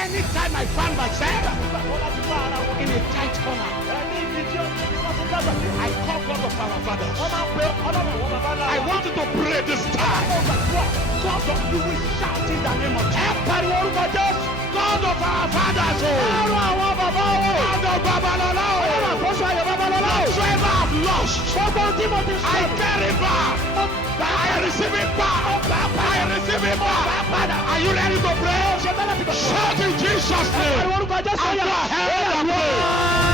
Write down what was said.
Anytime I find myself in a tight corner, I call God of our fathers. I want you to pray this time. God of you will shout in the name of Jesus. God of our fathers. God of Babalolo. Whatsoever I've lost, I carry back. I receive it back. I receive it back. Are you ready to pray? Shout in Jesus' name. And go ahead and pray.